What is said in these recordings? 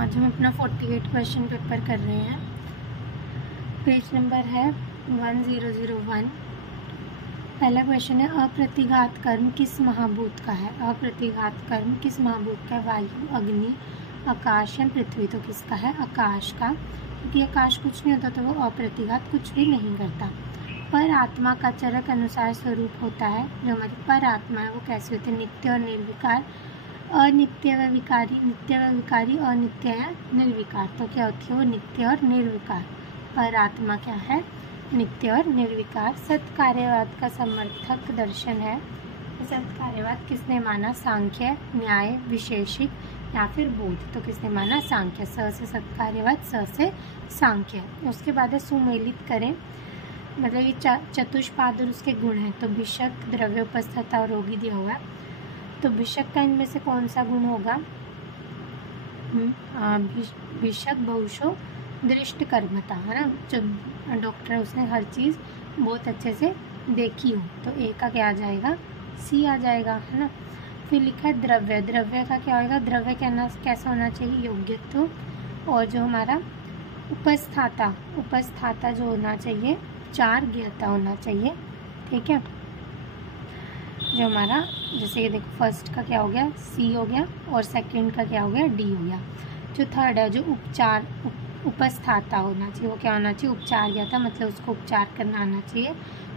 आज हम अपना 48 क्वेश्चन पेपर कर रहे हैं। पेज नंबर है 1001। पहला क्वेश्चन है, अप्रतिघात कर्म किस महाभूत का है। अप्रतिघात कर्म किस महाभूत का है? वायु, अग्नि, आकाश या पृथ्वी। तो किसका है? आकाश का, क्योंकि आकाश कुछ नहीं होता तो वो अप्रतिघात कुछ भी नहीं करता। पर आत्मा का चरक अनुसार स्वरूप होता है। जो हमारी पर आत्मा है वो कैसे होती है? नित्य और निर्विकार, अनित्य व विकारी, नित्य व विकारी, अनित्य या निर्विकार। तो क्या होती है वो? नित्य और निर्विकार। पर आत्मा क्या है? नित्य और निर्विकार। सत्कार्यवाद का समर्थक दर्शन है। सत्कार्यवाद किसने माना? सांख्य, न्याय, विशेषिक या फिर बोध। तो किसने माना? सांख्य। स से सत्कार्यवाद, स से सांख्य। उसके बाद है सुमेलित करें, मतलब ये चतुष्पाद और उसके गुण हैं। तो विषक, द्रव्य, उपस्थता और रोगी दिया हुआ है। तो विषक का इनमें से कौन सा गुण होगा? विषक बहुशो दृष्ट कर्मता, है ना। जब डॉक्टर है उसने हर चीज़ बहुत अच्छे से देखी हो, तो ए का क्या आ जाएगा? सी आ जाएगा, है ना। फिर लिखा है द्रव्य। द्रव्य का क्या होगा? द्रव्य कैसा होना चाहिए? योग्यत्व। और जो हमारा उपस्थाता, उपस्थाता जो होना चाहिए, चार ज्ञता होना चाहिए। ठीक है। जो हमारा जैसे ये देखो, फर्स्ट का क्या हो गया? सी हो गया, और सेकंड का क्या हो गया? डी हो गया। जो थर्ड है, जो उपस्थाता होना चाहिए, वो क्या होना चाहिए? उपचार ज्ञाता, मतलब उसको उपचार करना आना चाहिए।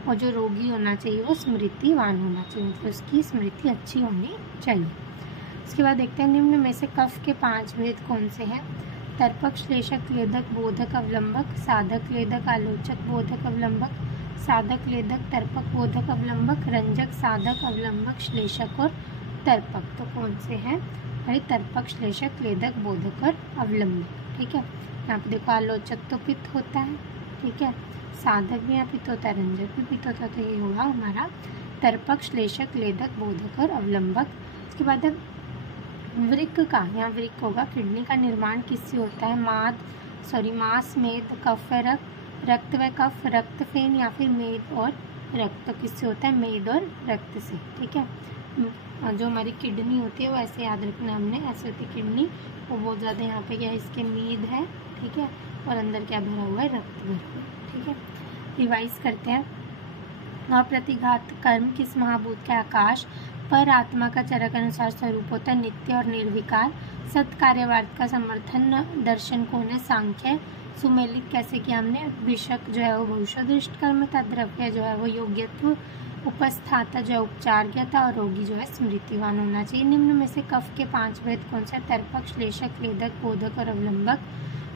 और जो रोगी होना चाहिए वो स्मृतिवान होना चाहिए, मतलब उसकी स्मृति अच्छी होनी चाहिए। उसके बाद देखते हैं निम्न में से कफ के 5 भेद कौन से हैं? तर्पक, श्लेषक, लेदक, बोधक, अवलंबक, साधक, लेदक, आलोचक, बोधक, अवलंबक, साधक, लेदक, तर्पक, बोधक, अवलंबक, रंजक, साधक, अवलंबक, श्लेषक और तर्पक। तो कौन से हैं? भाई तर्पक, श्लेषक, लेदक, बोधक और अवलंबक। ठीक है। यहाँ पे देखो, आलोचक तो पित्त होता है, ठीक है। साधक भी यहाँ पित्त होता है, रंजक भी पित्त होता है। तो ये होगा हमारा तर्पक, श्लेषक, लेदक, बोधक और अवलंबक। उसके बाद वृक्क का, यहाँ वृक्क होगा। किडनी का निर्माण किससे होता है? मांस, मेद, कफ व रक्त, रक्त व कफ, रक्त फेन या फिर मेद और रक्त। तो किससे होता है? मेद और रक्त से। ठीक है। जो हमारी किडनी होती है वो ऐसे याद रखना हमने, ऐसे होती है किडनी, वो बहुत ज़्यादा यहाँ पे क्या है? इसके मेद है, ठीक है, और अंदर क्या भरा हुआ है? रक्त भरा हुआ है। ठीक है। रिवाइज करते हैं। अप्रतिघात कर्म किस महाभूत का? आकाश। पर आत्मा का चरक अनुसार स्वरूप होता है, नित्य और निर्विकार। सत्कार्यवाद का समर्थन दर्शन कौन है? सांख्य। सुमेलित कैसे किया हमने? विषक जो है वो भविष्यदृष्ट कर्म था, द्रव्य जो है वो योग्यत्व, उपस्थाता जो है उपचार ज्ञता, और रोगी जो है स्मृतिवान होना चाहिए। निम्न में से कफ के 5 भेद कौन से? तर्पक, श्लेषक, लेदक, बोधक और अवलंबक।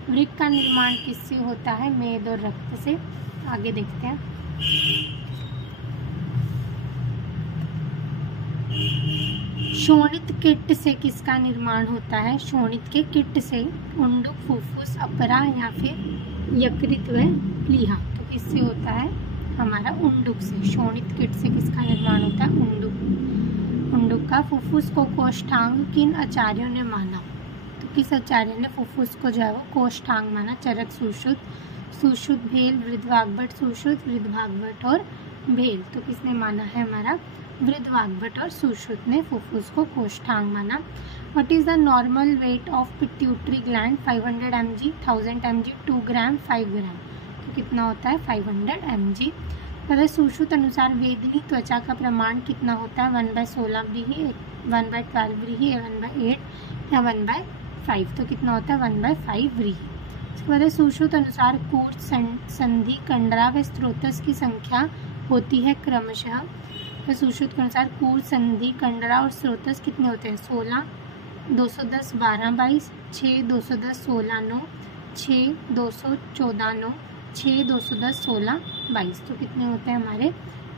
वृक्क का निर्माण किससे होता है? मेद और रक्त से। आगे देखते हैं। शोणित किट से किसका निर्माण होता है? शोणित के किट से उंडुक, फुफ्फुस, अपरा या फिर यकृत व प्लीहा। तो किससे होता है? हमारा उंडुक से। शोणित किट से किसका निर्माण होता है? उंडुक। उंडुक का। फुफ्फुस को कोष्ठांग किन आचार्यों ने माना? तो किस आचार्य ने फुफ्फुस को जो है वो कोष्ठांग माना? चरक, सुश्रुत, सुश्रुत, भेल, वृद्धवाग्भट, सुश्रुत, वृद्धवाग्भट और भेल। तो किसने माना है? हमारा वृद्धवाग्भट और सुश्रुत ने फुफ्फुस को कोष्ठांग माना। What is the normal weight of pituitary gland? 500 mg, 1000 mg, 2 ग्राम, 5 ग्राम। तो कितना होता है? 500 mg। तथा सुश्रुत अनुसार वेदनी त्वचा का प्रमाण कितना होता है? 1/16 व्रीहि, 1/12 व्रीहि, 1/8 या 1/5। तो कितना होता है? 1/5 व्रीहि। इसके बाद सुश्रुत अनुसार कूर्च, संधि, कंडरा व स्त्रोतस की संख्या होती है क्रमशः। तो सुश्रुत के अनुसार कूर्च, संधि, कंडरा और स्त्रोतस कितने होते हैं? 16, 210, 12, 22, 6, 210, 16, 9, 6, 214, 9, 6, 210, 16, 22। तो कितने होते हैं हमारे?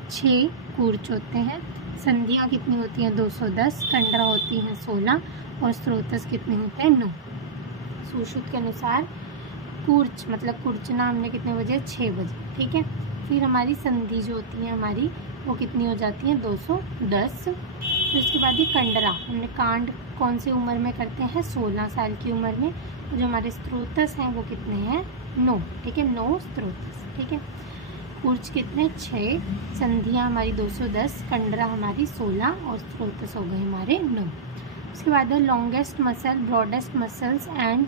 6 कूर्च होते हैं। संधियाँ कितनी होती हैं? 210, कंडरा होती हैं 16 और स्त्रोतस कितने होते हैं? 9। सुश्रुत के अनुसार कूर्च मतलब कुर्चना हमने कितने बजे? 6 बजे। ठीक है। फिर हमारी संधि जो होती है हमारी वो कितनी हो जाती है? 210। फिर उसके बाद ये कंडरा, हमने कांड कौन सी उम्र में करते हैं? 16 साल की उम्र में। तो जो हमारे स्त्रोतस हैं वो कितने हैं? 9। ठीक है, 9 स्त्रोतस। ठीक है। कूर्च कितने? 6, संधियाँ हमारी 210, कंडरा हमारी 16 और स्त्रोतस हो गए हमारे 9। उसके बाद है longest muscle, broadest muscles and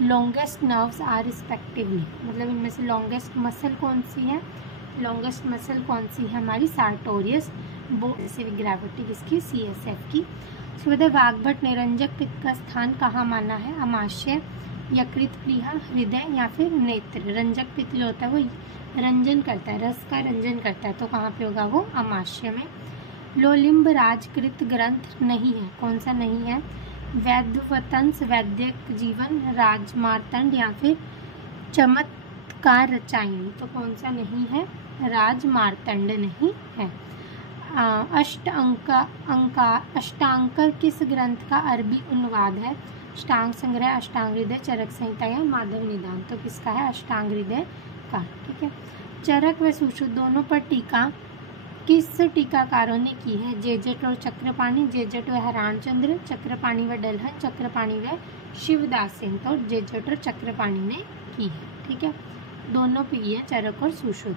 longest nerves are respectively, मतलब इनमें से लॉन्गेस्ट मसल कौन सी है, लॉन्गेस्ट मसल कौन सी है हमारी सार्टोरियस बोसिविक ग्रेविटी किसकी, CSF की। उसके बाद वाग्भट ने रंजक पित्त का स्थान कहाँ माना है, अमाशय, यकृत प्लीहा, हृदय या फिर नेत्र। रंजक पित्त जो होता है वो रंजन करता है, रस का रंजन करता है, तो कहाँ पे होगा वो, अमाशय में। लोलिम्ब राजकृत ग्रंथ नहीं है, कौन सा नहीं है, वैद्यवतंस, वैद्यक जीवन, राजमार्तंड या फिर चमत्कार रचायनी, तो कौन सा नहीं है, राजमार्तंड नहीं है। अष्टांकर किस ग्रंथ का अरबी अनुवाद है, अष्टांग संग्रह, अष्टांग हृदय, चरक संहिता या माधव निदान, तो किसका है, अष्टांग हृदय का। ठीक है। चरक व सुश्रुत दोनों पर टीका किस टीकाकारों ने की है, जेजट और चक्रपाणी, जेजट व हराणचंद्र, चक्रपाणी व डलहन, चक्रपाणी व शिवदास सेन, तो जेजट और चक्रपाणी ने की है। ठीक है, दोनों पे है चरक और सुश्रुत।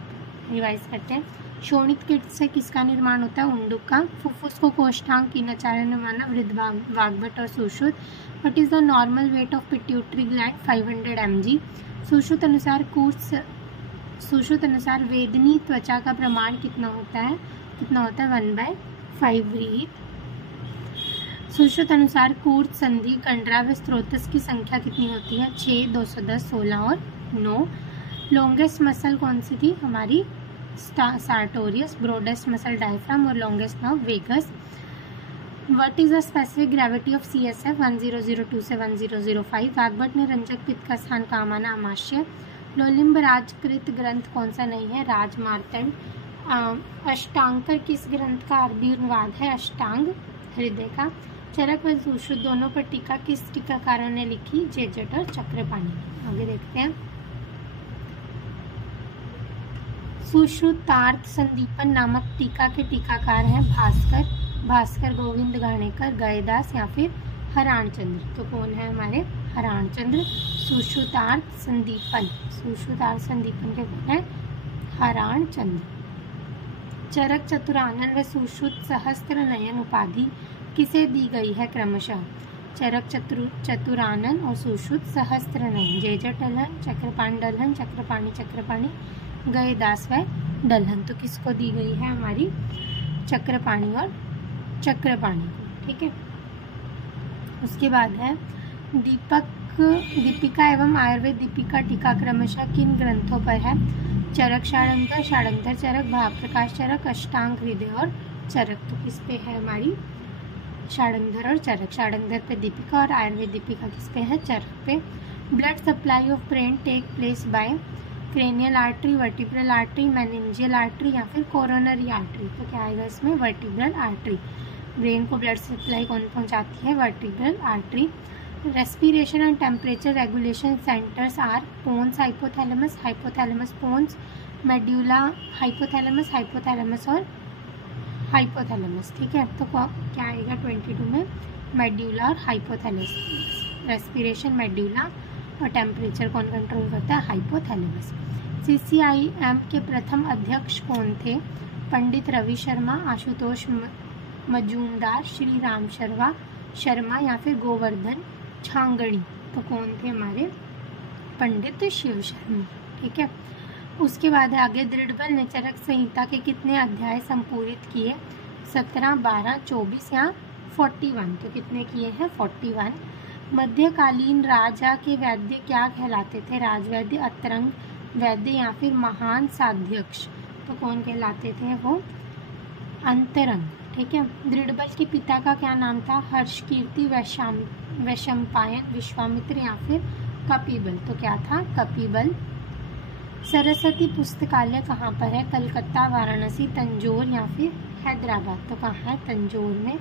रिवाइज करते हैं। शोणित कीट से किसका निर्माण होता है, उंडुक का। फुफ्फुस को कोष्ठांग कीनाचार्य ने माना, वृद्ध वाग्भट और Sushruta. What is the normal weight of pituitary gland, 500 mg। Sushruta अनुसार वेदनी त्वचा का प्रमाण कितना होता है, 1/5 व्रीहि। सुश्रुत अनुसार कूर्त, संधि, कंडरा व स्त्रोतस की संख्या कितनी होती है, 6, 210, 16 और 9। लॉन्गेस्ट मसल कौन सी थी हमारी, सार्टोरियस, ब्रॉडेस्ट मसल डायफ्राम और longest nerve vagus. What is the specific gravity of CSF, 1002 से 1005। वाग्भट ने रंजक पित्त का स्थान कहाँ माना, अमाशय। लोलिम्ब राजकृत ग्रंथ कौन सा नहीं है, राजमार्तंड। अष्टांकर किस ग्रंथ का अरबी अनुवाद है, अष्टांग हृदय का। चरक व सुश्रुत दोनों पर टीका किस टीकाकारों ने लिखी, जेजट और चक्रपाणी। आगे देखते हैं। सुश्रुतार्थ संदीपन नामक टीका के टीकाकार हैं भास्कर, गोविंद घाणेकर, गयदास या फिर हराणचंद्र, तो कौन है हमारे, हराणचंद्र। सुश्रुतार्थ संदीपन के कौन है, हराणचंद्र। चरक चतुरानन व सुश्रुत सहस्त्र नयन उपाधि किसे दी गई है क्रमशः, चरक चतुरानन और सुश्रुत सहस्त्र नयन, जेजट डलहन, चक्रपाणी, गयदास व डलहन, तो किसको दी गई है हमारी, चक्रपाणी और चक्रपाणी को। ठीक है। उसके बाद है दीपिका एवं आयुर्वेद दीपिका टीका क्रमशः किन ग्रंथों पर है, चरक षाडंगर चरक, भावप्रकाश चरक, अष्टांग हृदय और चरक, तो किस पे है हमारी, षाडंगर और चरक। षाडंगर पे दीपिका और आयुर्वेद दीपिका किस पे है, चरक पे। Blood supply of brain take place by cranial artery, vertebral artery, meningeal artery या फिर कोरोनरी आर्टरी, तो क्या आएगा इसमें, वर्टिब्रल आर्टरी। ब्रेन को ब्लड सप्लाई कौन पहुंचाती है, vertebral artery. Respiration and temperature regulation centres are pons, hypothalamus pons, medulla hypothalamus और हाइपोथैलेमस। ठीक है, तो क्या आएगा 22 में, मेड्यूला और हाइपोथैलेमस। रेस्पिरेशन मेड्यूला और टेम्परेचर कौन कंट्रोल करता है, हाइपोथैलेमस। CCIM के प्रथम अध्यक्ष कौन थे, पंडित रवि शर्मा, आशुतोष मजूमदार, श्री राम शर्मा या फिर गोवर्धन छांगड़ी, तो कौन थे हमारे, पंडित शिव शर्मा। ठीक है। उसके बाद है आगे, दृढ़बल ने चरक संहिता के कितने अध्याय संपूरित किए, 17, 12, 24 या 41, तो कितने किए हैं, 41। मध्यकालीन राजा के वैद्य क्या कहलाते थे, राजवैद्य, अतरंग वैद्य या फिर महान साध्यक्ष, तो कौन कहलाते थे वो, अंतरंग। ठीक है। दृढ़बल के पिता का क्या नाम था, हर्षकीर्ति, वैशंपायन, विश्वामित्र या फिर कपिबल, तो क्या था, कपिबल। सरस्वती पुस्तकालय कहाँ पर है, कलकत्ता, वाराणसी, तंजौर या फिर हैदराबाद, तो कहाँ है, तंजौर में।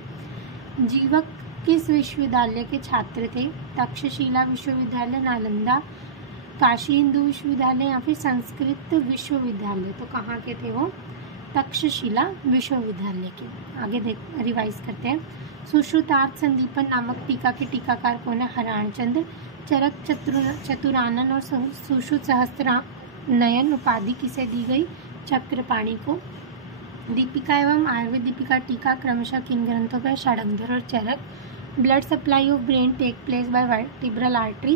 जीवक किस विश्वविद्यालय के छात्र थे, तक्षशिला विश्वविद्यालय, नालंदा, काशी हिंदू विश्वविद्यालय या फिर संस्कृत विश्वविद्यालय, तो कहाँ के थे वो, तक्षशिला विश्वविद्यालय के। आगे रिवाइज करते हैं। सुश्रुतार्थ संदीपन नामक टीका के टीकाकार कौन है, हराणचंद्र। चरक चतुरानन और सुश्रुत सहस्त्र नयन उपाधि किसे दी गई, चक्रपाणी को। दीपिका एवं आयुर्वेद दीपिका टीका क्रमशः किन ग्रंथों पर, षाडंगर और Charak. Blood supply of brain take place by vertebral artery.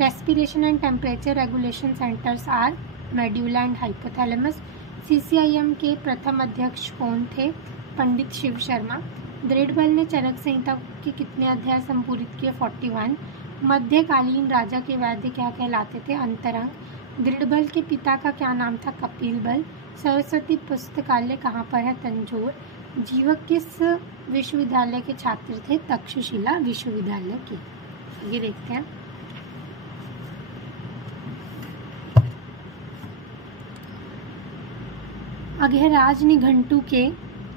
Respiration and temperature regulation centres are medulla and hypothalamus. CCIM के प्रथम अध्यक्ष कौन थे? पंडित शिव शर्मा। दृढ़ बल ने चरक संहिता के कितने अध्याय संपूरित किए? 41। मध्यकालीन राजा के वैद्य क्या कहलाते थे? अंतरंग। दृढ़ बल के पिता का क्या नाम था? कपिल बल। सरस्वती पुस्तकालय कहाँ पर है? तंजौर। जीवक किस विश्वविद्यालय के छात्र थे? तक्षशिला विश्वविद्यालय के। ये देखते हैं। आगे राज निघंटु के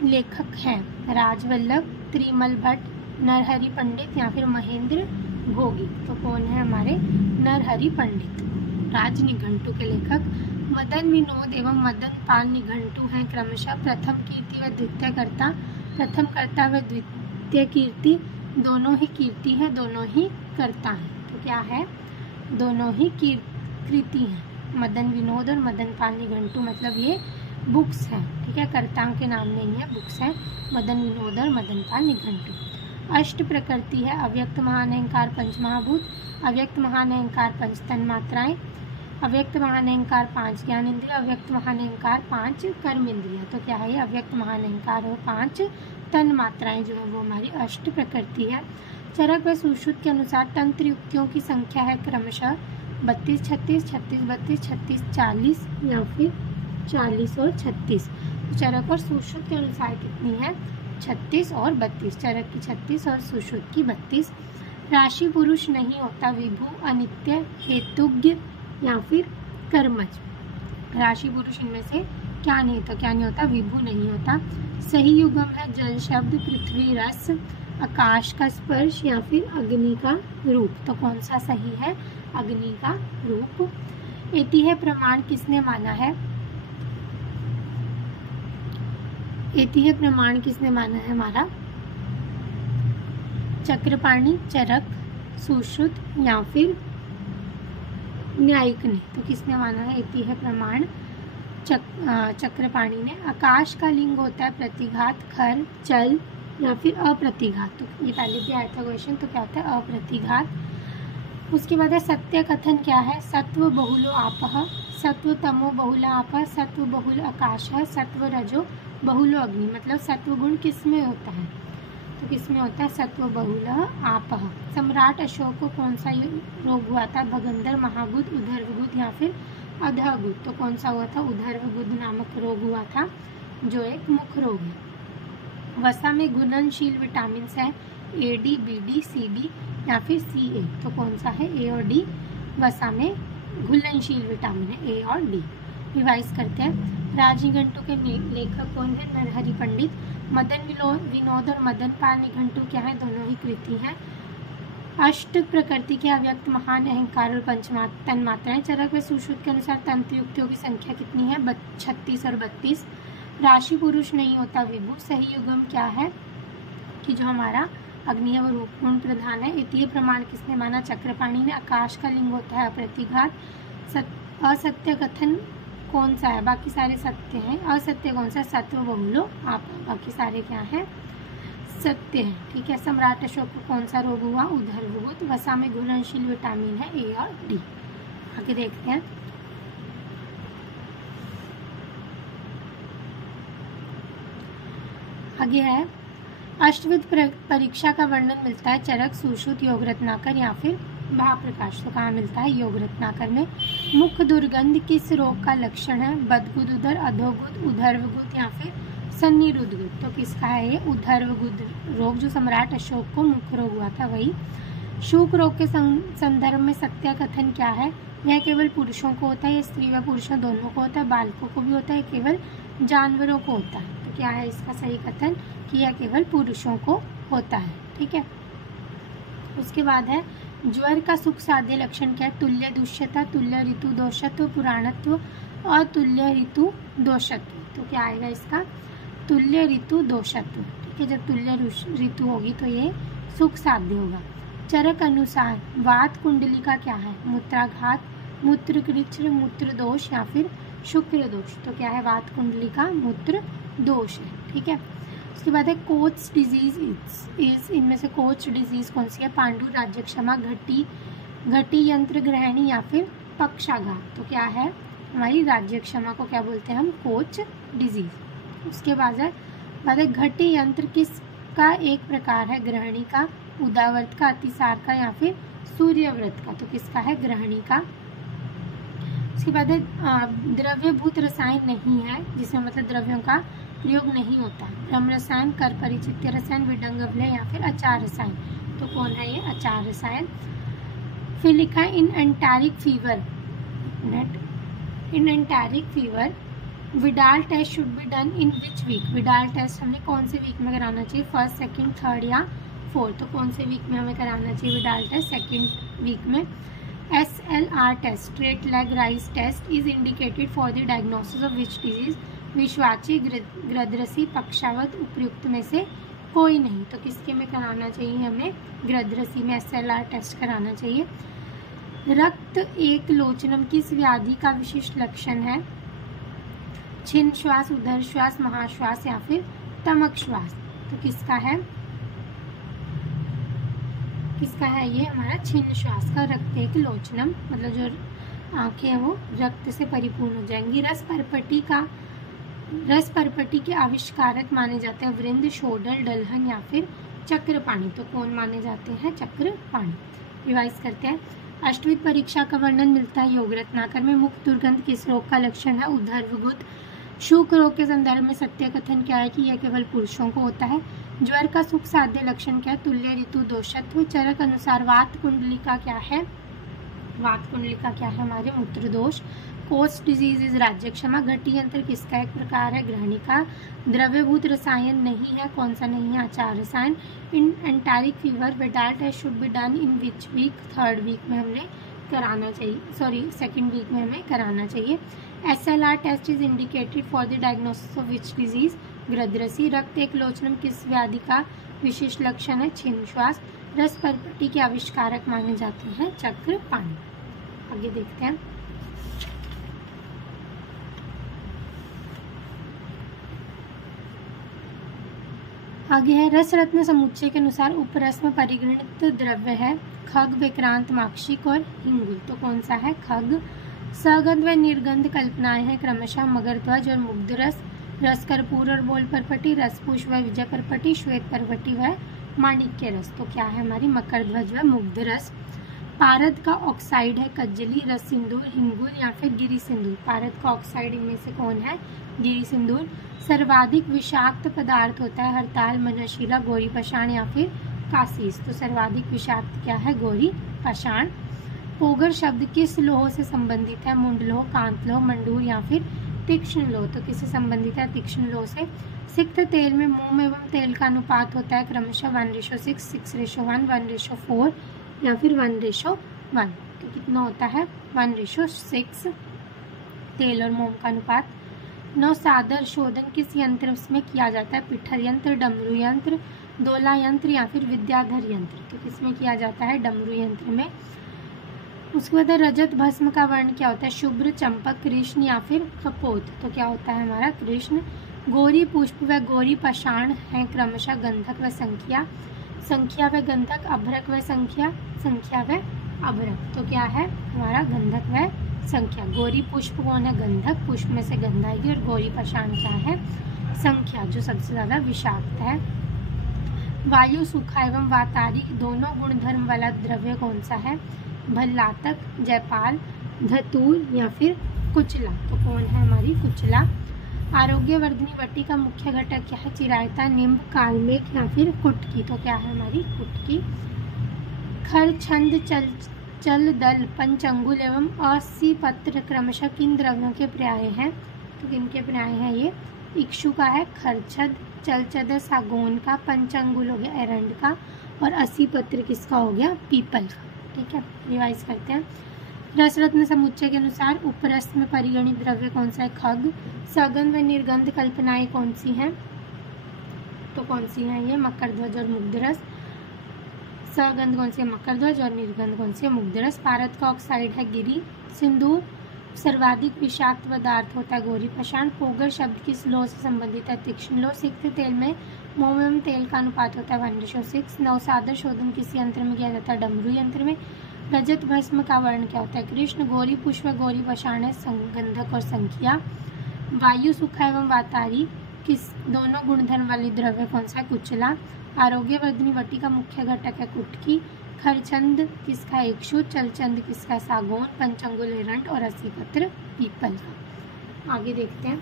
लेखक हैं राजवल्लभ, त्रिमल भट्ट, नरहरि पंडित या फिर महेंद्र घोगी। तो कौन है हमारे? नरहरि पंडित। राज निघंटु के लेखक मदन विनोद एवं मदन पाल निघंटु हैं क्रमशः प्रथम कीर्ति व द्वितीय कर्ता। प्रथम कर्ता व द्वितीय कीर्ति दोनों ही कीर्ति है, दोनों ही कर्ता हैं। तो क्या है? दोनों ही कृति हैं। मदन विनोद और मदन पाल निघंटु मतलब ये बुक्स हैं, ठीक है, कर्ताओं के नाम नहीं है, बुक्स हैं। मदन विनोद और मदन पाल निघंटु। अष्ट प्रकृति है अव्यक्त महान अहंकार पंच महाभूत, अव्यक्त महान अहंकार पंच तन मात्राएं, अव्यक्त महान अहंकार 5 ज्ञान इंद्रिय, अव्यक्त महान अहंकार 5 कर्म इंद्रिय। तो क्या है ये? अव्यक्त महान अहंकार और 5 तन मात्राएं जो है वो हमारी अष्ट प्रकृति है। चरक व सुश्रुत के अनुसार तंत्र युक्तियों की संख्या है क्रमशः 32, 36, 36, 32, 36, 40 या फिर 40 और 36। तो चरक और सुश्रुत के अनुसार कितनी है? 36 और 32। चरक की 36 और सुश्रुत की 32। राशि पुरुष नहीं होता विभु, अनित्य, हेतुज्ञ या फिर कर्मज। राशि पुरुष इनमें से क्या नहीं होता? क्या नहीं होता? विभु नहीं होता। सही युगम है जल शब्द, पृथ्वी रस, आकाश का स्पर्श या फिर अग्नि का रूप। तो कौन सा सही है? अग्नि का रूप। एतिह प्रमाण किसने माना है? एतिह प्रमाण किसने माना है हमारा? चक्रपाणी, चरक, सुश्रुत या फिर न्यायिक ने। तो किसने माना है एतिह प्रमाण? चक्रपाणी ने। आकाश का लिंग होता है प्रतिघात, खर, चल या फिर अप्रतिघात। तो ये पहले भी आया था क्वेश्चन। तो क्या होता है? अप्रतिघात। उसके बाद है सत्य कथन क्या है? सत्व बहुलो आपः, सत्व तमो बहुल आपः, सत्व बहुल आकाश है, सत्व रजो बहुलो अग्नि। मतलब सत्व गुण किस में होता है? तो किस में होता है? सत्व बहुल आपः। सम्राट अशोक को कौन सा रोग हुआ था? भगंदर, महाबुध, उदर्वबुध या फिर अधःबुध। तो कौन सा हुआ था? उदर्वबुध नामक रोग हुआ था जो एक मुख्य रोग है। वसा में घुलनशील विटामिन है A, D, B, D, C, B या फिर C, A। तो कौन सा है? A और D। वसा में घुलनशील विटामिन है A और D। रिवाइज करते हैं। राज निघंटु के लेखक कौन है? नरहरि पंडित। मदन विनोद और मदन पाल निघंटु क्या है? दोनों ही कृति हैं। अष्ट प्रकृति के अव्यक्त महान अहंकार और तन मात्राएं। चरक व सुश्रुत के अनुसार तंत्र युक्तियों की संख्या कितनी है? 36 और 32। राशि पुरुष नहीं होता विभु। सही युगम क्या है? कि जो हमारा अग्नि है वो रूप गुण प्रधान है। एतिह प्रमाण किसने माना? चक्रपाणी ने। आकाश का लिंग होता है अप्रतिघात। असत्य कथन कौन सा है? बाकी सारे सत्य हैं। असत्य कौन सा? सत्व बहुलो आप। बाकी सारे क्या है? सत्य है, ठीक है। सम्राट अशोक को कौन सा रोग हुआ? उदर्वबुध। वसा में घुलनशील विटामिन है A और D। आगे देखते हैं। आगे है अष्टविध परीक्षा का वर्णन मिलता है चरक, सुश्रुत, योग रत्नाकर या फिर महाप्रकाश। तो कहाँ मिलता है? योग रत्नाकर में। मुख दुर्गंध किस रोग का लक्षण है? बदगुद, उदर, अधोगुद, उदर्वगुद या फिर सन्निरुद्ध। तो किसका है ये? उदर्वगुद रोग जो सम्राट अशोक को मुख्य रोग हुआ था वही। शूक रोग के संदर्भ में सत्य कथन क्या है? यह केवल पुरुषों को होता है या स्त्री व पुरुषों दोनों को होता है? बालकों को भी होता है, केवल जानवरों को होता है? तो क्या है इसका सही कथन? कि यह केवल पुरुषों को होता है, ठीक है। उसके बाद है ज्वर का सुख साध्य लक्षण क्या है? तुल्य दुष्यता, तुल्य ऋतु दोषत्व, पुराणत्व और तुल्य ऋतु दोषत्व। तो क्या आएगा इसका? तुल्य ऋतु दोषत्व, ठीक है। जब तुल्य ऋतु होगी तो ये सुख साध्य होगा। चरक अनुसार वात कुंडली का क्या है? मूत्राघात, मूत्र कृच्छ, मूत्र दोष या फिर शुक्र दोष। तो क्या है? वात कुंडली का मूत्र दोष है, ठीक है। उसके बाद है कोच डिजीज इज इनमें से कोच डिजीज कौन सी है? पांडु, राज्यक्षमा, घटी यंत्र ग्रहणी या फिर पक्षाघात। तो क्या है हमारी राज्यक्षमा को क्या बोलते हैं हम? Coach disease. उसके बाद है घटी यंत्र किसका एक प्रकार है? ग्रहणी का, उदावर्त का, अतिसार का या फिर सूर्यव्रत का। तो किसका है? ग्रहणी का। उसके बाद है द्रव्यभूत रसायन नहीं है, जिसमें मतलब द्रव्यों का प्रयोग नहीं होता है। ब्रह्म रसायन, कर परिचित्य रसायन, विडंग अवलय या फिर अचार रसायन। तो कौन है ये? अचार रसायन। फिर लिखा है in enteric fever Widal test should be done in which week? Widal test हमें कौन से वीक में कराना चाहिए? फर्स्ट, सेकंड, थर्ड या फोर्थ? तो कौन से वीक में हमें कराना चाहिए विडाल टेस्ट? सेकंड वीक में। SLR test, straight leg raise test, is indicated for the diagnosis of which disease? विश्वाची, गृध्रसी, पक्षावत, उपयुक्त में से कोई नहीं। तो किसके में कराना चाहिए हमें? गृध्रसी में SLR टेस्ट कराना चाहिए। रक्त एक लोचनम किस व्याधि का विशिष्ट लक्षण है? छिन्न श्वास, उदर श्वास, महाश्वास या फिर तमक श्वास। तो किसका है? किसका है ये? हमारा छिन्न श्वास का। रक्त एक लोचनम मतलब जो आंखें हैं वो रक्त से परिपूर्ण हो जाएंगी। रस परपटी के आविष्कारक माने जाते हैं वृंद, शोडल, डलहन या फिर चक्रपाणी। तो कौन माने जाते हैं? चक्रपाणी। रिवाइज करते हैं। अष्टविध परीक्षा का वर्णन मिलता है योग रत्नाकर में। मुख दुर्गंध किस रोग का लक्षण है? उदरविगुत। शुक रोग के संदर्भ में सत्य कथन क्या है कि यह केवल पुरुषों को होता है? ज्वर का सुख साध्य लक्षण क्या है? तुल्य ऋतु दोषत्व। चरक अनुसार वात कुंडलिका क्या है? वात कुंडलिका क्या है? हमारे मूत्र दोष। कोच डिजीज इज राज्यक्षमा। घटी यंत्र किसका एक प्रकार है? ग्रहणी का। द्रव्यभूत रसायन नहीं है, कौन सा नहीं है? अचार रसायन। In enteric fever Widal test should be done in which week? Third week में हमने कराना चाहिए, सेकंड वीक में हमें कराना चाहिए। SLR test is indicated for the diagnosis of which disease? गृध्रसी। रक्त एक लोचनम किस व्याधि का विशिष्ट लक्षण है? छिन्न श्वास। रस परपटी के आविष्कारक माने जाते हैं चक्रपाणी। आगे देखते हैं। आगे है रस रत्न समुच्चय के अनुसार उपरस में परिगणित द्रव्य है खग, विक्रांत, माक्षिक और हिंगुल। तो कौन सा है? खग। सगंध व निर्गंध कल्पनाएं हैं क्रमशः मगरध्वज और मुग्धरस, रस कर्पूर और बोल परपटी, रसपुष व विजय परपटी, श्वेत परपटी व माणिक्य रस। तो क्या है हमारी? मकरध्वज व मुग्धरस। पारद का ऑक्साइड है कज्जली, रस सिंदूर, हिंगुल या फिर गिरी सिंदूर। पारद का ऑक्साइड इनमें से कौन है? गिरी सिंदूर। सर्वाधिक विषाक्त पदार्थ होता है हरताल, मनशिला, गोरी पाषाण या फिर कासीस। तो सर्वाधिक विषाक्त क्या है? गोरी पाषाण। पोगर शब्द किस लोह से संबंधित है? मुंड लोह, कांत लोह, मंडूर या फिर तीक्ष्ण लोह। तो किससे संबंधित है? तीक्ष्ण लोह से। सिक्त तेल में मोम एवं तेल का अनुपात होता है क्रमशः 1:6, 6:1, 1:4 या फिर 1:1। तो कितना होता है? 1:6 तेल और मोम का अनुपात। नवसादर शोधन किस यंत्र में किया जाता है? पिठर यंत्र, डमरू यंत्र, दोला यंत्र या फिर विद्याधर यंत्र। तो किसमें किया जाता है? डमरू यंत्र में। उसके बाद रजत भस्म का वर्ण क्या होता है? शुभ्र, चंपक, कृष्ण या फिर कपोत। तो क्या होता है हमारा? कृष्ण। गोरी पुष्प व गोरी पाषाण है क्रमशः गंधक व संख्या, संख्या व गंधक, अभ्रक व संख्या, संख्या व अभ्रक। तो क्या है हमारा? गंधक व संख्या। गोरी पुष्प कौन है? गंधक, पुष्प में से गंध आएगी। और गोरी पाषाण क्या है? संख्या, जो सबसे ज्यादा विषाक्त है। वायु, सूखा एवं वातारी दोनों गुणधर्म वाला द्रव्य कौन सा है? भल्लातक, जयपाल, धतूर या फिर कुचला। तो कौन है हमारी? कुचला। आरोग्यवर्धनी वटी का मुख्य घटक क्या है? चिरायता, निम्ब, कालमेघ या फिर कुटकी। तो क्या है हमारी? कुटकी। खर, छंद, चल, दल, पंचंगुल एवं अस्सी पत्र क्रमशः किन द्रव्यों के पर्याय हैं? तो किनके पर्याय हैं ये? इक्षु का है खरछद, चलचद सागौन का, पंचंगुल हो गया एरंड का और अस्सी पत्र किसका हो गया? पीपल का। ठीक है, रिवाइज करते हैं। रसरत्न समुच्चय के अनुसार उपरस में परिगणित द्रव्य कौन सा है? खग। सगंध व निर्गंध कल्पनाएं कौन सी हैं? तो कौन सी हैं ये? मकरध्वज और मुग्धरस। सगंध कौन सी है? मकरध्वज और निर्गंध कौन सी है? मुग्धरस। पारद का ऑक्साइड है गिरी सिंदूर। सर्वाधिक विषाक्त पदार्थ होता है गोरी पाषाण। पोगर शब्द किस लौ से संबंधित है? तीक्ष्ण लौ। सिक्त तेल में मोम एवं तेल का अनुपात होता है 1:6। नवसादर शोधन किस यंत्र में किया जाता है? डमरू यंत्र में। रजत भस्म का वर्ण क्या होता है? कृष्ण। गोरी पुष्प गोरी पाषाण है संगंधक और संख्या। वायु सुखा एवं वातारी किस दोनों गुणधर्म वाली द्रव्य कौन सा है? कुचला। आरोग्यवर्धिनी वटी का मुख्य घटक है कुटकी। खरचंद किसका? इक्षु। चलचंद किसका? सागौन। पंचंगुल हिरंट और असीपत्र पीपल का। आगे देखते हैं।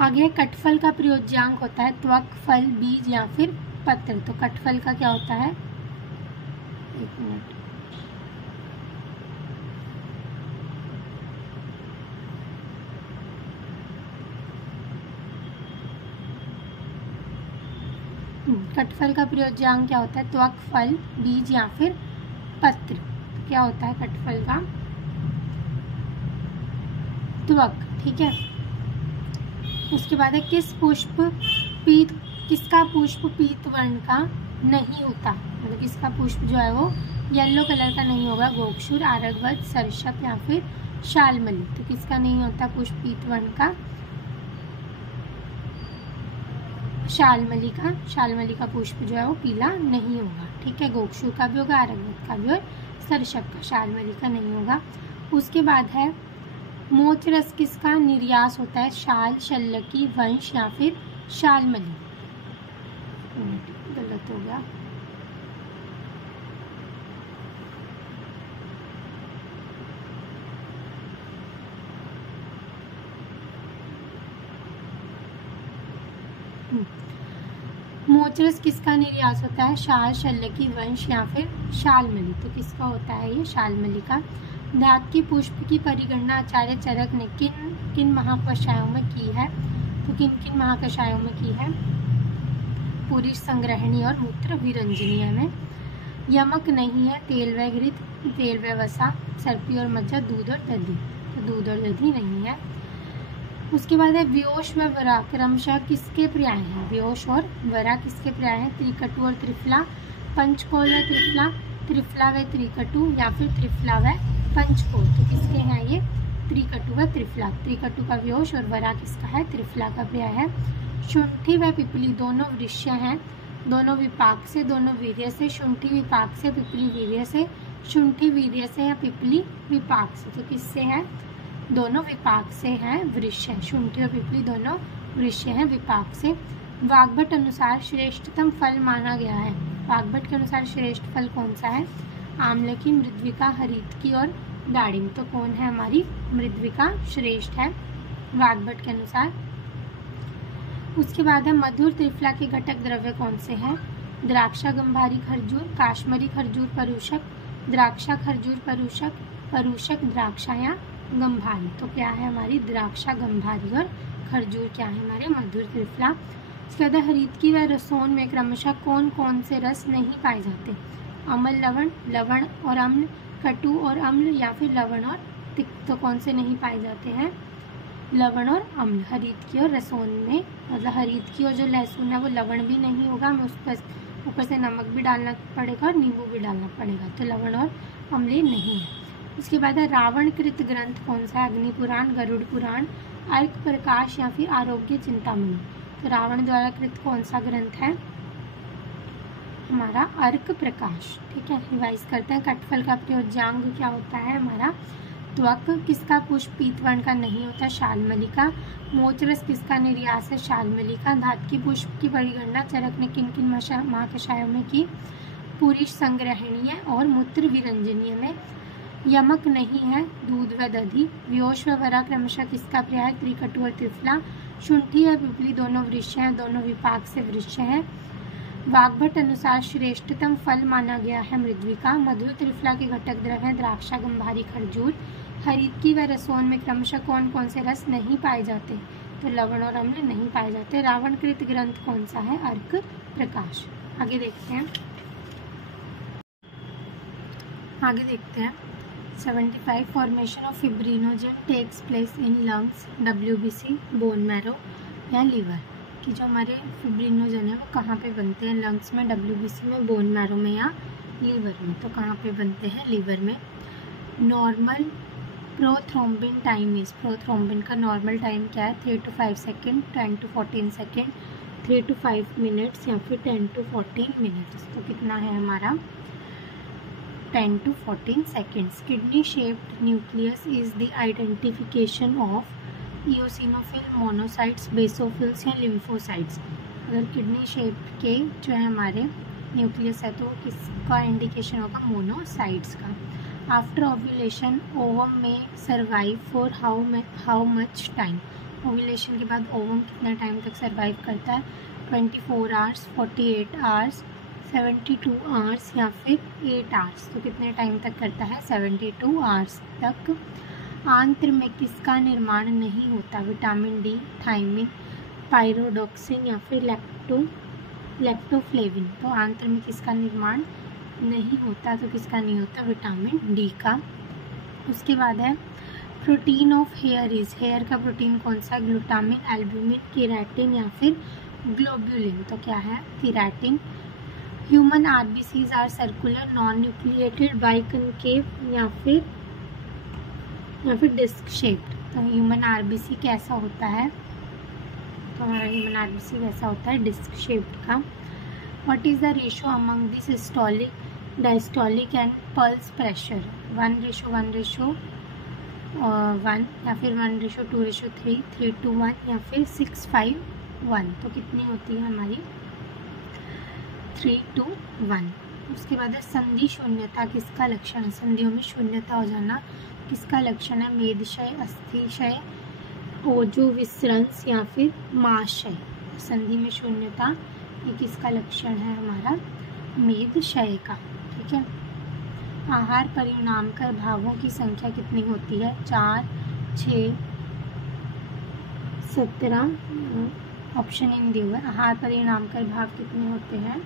आगे कटफल का प्रयोज्यांग होता है त्वक, फल, बीज या फिर पत्र। तो कटफल का क्या होता है? एक मिनट। कटफल का प्रयोज्यांग क्या होता है? त्वक, फल, बीज या फिर पत्र। क्या होता है कटफल का? त्वक। ठीक है। उसके बाद है किसका पुष्प पीत वर्ण का नहीं होता? मतलब किसका पुष्प जो है वो येलो कलर का नहीं होगा? गोक्षुर, आरगवत, सरसप या फिर शालमली। तो किसका नहीं होता पुष्प पीत वर्ण का? शालमली का पुष्प जो है वो पीला नहीं होगा। ठीक है। गोक्षुर का भी होगा, आरगवत का भी और सरसप का। शालमली का नहीं होगा। उसके बाद है मोच रस किसका निर्यास होता है? शाल, शल्यकी, वंश या फिर शालमली। गलत हो गया। मोचरस किसका निर्यास होता है? शाल, शल्यकी, वंश या फिर शालमली। तो किसका होता है ये? शालमली का। धात की पुष्प की परिगणना आचार्य चरक ने किन किन महाकषायों में की है? तो किन किन महाकषायों में की है? पुरुष संग्रहणी और मूत्र विरंजनीय में। यमक नहीं है तेल व घृत, तेल व वसा, सर्पी और मज्जा, दूध और दधी। तो दूध और दधी नहीं है। उसके बाद है व्योश व वरा क्रमशः किसके पर्याय हैं? व्योश और वरा किसके पर्याय हैं? त्रिकटु और त्रिफला, पंचकोल व त्रिफला, त्रिफला व त्रिकटु या फिर त्रिफला व पंचकोल। तो किसके हैं ये? त्रिकटु व त्रिफला। त्रिकटु का व्योश और वरा किसका है? त्रिफला का पर्याय है। शुंठी व पिपली दोनों वृक्ष हैं, दोनों विपाक से, दोनों वीर्य से। शुंठी विपाक से, पिपली वीर्य से। शुंठी वीर्य से या पिपली विपाक से। तो किससे है? दोनों विपाक से हैं, वृक्ष है। शुंठी और पिपली दोनों वृक्ष हैं विपाक से। वाग्भट अनुसार श्रेष्ठतम फल माना गया है। वाग्भट के अनुसार श्रेष्ठ फल कौन सा है? आम्लकी, मृद्विका, हरितकी और दाड़िम। तो कौन है? हमारी मृद्विका श्रेष्ठ है वाग्भट के अनुसार। उसके बाद है मधुर त्रिफला के घटक द्रव्य कौन से हैं? द्राक्षा, गंभारी, खरजूर, काश्मीरी खरजूर, परूषक, द्राक्षा, खरजूर, परूषक, परूषक, द्राक्षा या गंभारी। तो क्या है हमारी? द्राक्षा, गंभारी और खरजूर क्या है हमारे? मधुर त्रिफला। इसके बाद हरितकी व रसोन में क्रमशः कौन कौन से रस नहीं पाए जाते? अम्ल, लवण, लवण और अम्ल, कटु और अम्ल या फिर लवण और तिक्त। तो कौन से नहीं पाए जाते हैं? लवण और अम्ल। हरितकी और रसोन में, मतलब हरितकी और जो लहसुन है वो लवण भी नहीं होगा, हमें उस पर ऊपर से नमक भी डालना पड़ेगा और नींबू भी डालना पड़ेगा। तो लवण और अम्ल नहीं है। उसके बाद है रावण कृत ग्रंथ कौन सा है? अग्नि पुराण, गरुड़ पुराण, अर्क प्रकाश या फिर आरोग्य चिंतामणि। तो रावण द्वारा कृत कौन सा ग्रंथ है? हमारा अर्क प्रकाश। ठीक है। रिवाइज करते हैं। कटफल का प्रयोज्यांग क्या होता है हमारा? त्वक। किसका पुष्प पीत वर्ण का नहीं होता? शालमली का। मोचरस किसका निर्यास है? शालमली का। धात की पुष्प की परिगणना चरक ने किन किन महाकषायों में की? पुरुष संग्रहणीय और मूत्र विरंजनीय में। यमक नहीं है दूध व दधी। व्योश व वरा क्रमशः किसका पर्याय? त्रिकटु और त्रिफला। शुंठी व पिपली दोनों वृक्ष हैं, दोनों विपाक से वृक्ष हैं। वाग्भट अनुसार श्रेष्ठतम फल माना गया है मृद्विका। मधुर त्रिफला के घटक द्रव्य हैं द्राक्षा, गंभारी, खरजूर। हरितकी व रसोन में क्रमशः कौन कौन से रस नहीं पाए जाते? तो लवण और अम्ल नहीं पाए जाते। रावणकृत ग्रंथ कौन सा है? अर्क प्रकाश। आगे देखते हैं। 75 formation of fibrinogen takes place in lungs, WBC, bone marrow या लीवर। कि जो हमारे फिब्रिनोजन है वो कहाँ पे बनते हैं? लंग्स में, WBC में, बोन मैरो में या लीवर में। तो कहाँ पे बनते हैं? लीवर में। Normal prothrombin time is, prothrombin का नॉर्मल टाइम क्या है? 3 to 5 second, 10 to 14 second, 3 to 5 minutes या फिर 10 to 14 मिनट्स। तो कितना है हमारा? 10 to 14 seconds. Kidney shaped nucleus is the identification of eosinophil, monocytes, basophils या लिम्फोसाइट्स। अगर किडनी शेप के जो है हमारे न्यूक्लियस है तो किसका इंडिकेशन होगा? मोनोसाइट्स का। आफ्टर ओव्यूलेशन ओवम में survive for how much time? Ovulation के बाद ओवम कितना टाइम तक सर्वाइव करता है? 24 आवर्स, 48 आवर्स, 72 आवर्स या फिर 8 आवर्स। तो कितने टाइम तक करता है? 72 आवर्स तक। आंत्र में किसका निर्माण नहीं होता? विटामिन डी, थायमिन, पायरोडॉक्सिन या फिर लैक्टोफ्लेविन। तो आंत्र में किसका निर्माण नहीं होता? तो किसका नहीं होता? विटामिन डी का। उसके बाद है protein of hair is, hair का प्रोटीन कौन सा? ग्लूटामिन, एल्ब्यूमिन, केराटिन या फिर ग्लोब्यूलिन। तो क्या है? Keratin. Human RBCs are circular, non nucleated, biconcave या फिर डिस्क शेप्ड। तो ह्यूमन आरबीसी कैसा होता है? तो हमारा ह्यूमन आरबीसी कैसा होता है? डिस्क शेप्ड का। What is the ratio among the systolic, diastolic and pulse pressure? 1:1:1 या फिर 1:2:3, 3:1 या फिर 6:5:1। तो कितनी होती है हमारी? 3:1। उसके बाद है संधि शून्यता किसका लक्षण है? संधियों में शून्यता हो जाना किसका लक्षण है? मेदक्षय, अस्थिक्षय, ओजो विसृंस या फिर माशय। संधि में शून्यता ये किसका लक्षण है? हमारा मेदक्षय का। ठीक है। आहार परिणामकर भावों की संख्या कितनी होती है? 4, 6, 17। ऑप्शन इन दिए हुए। आहार परिणामकर भाव कितने होते हैं?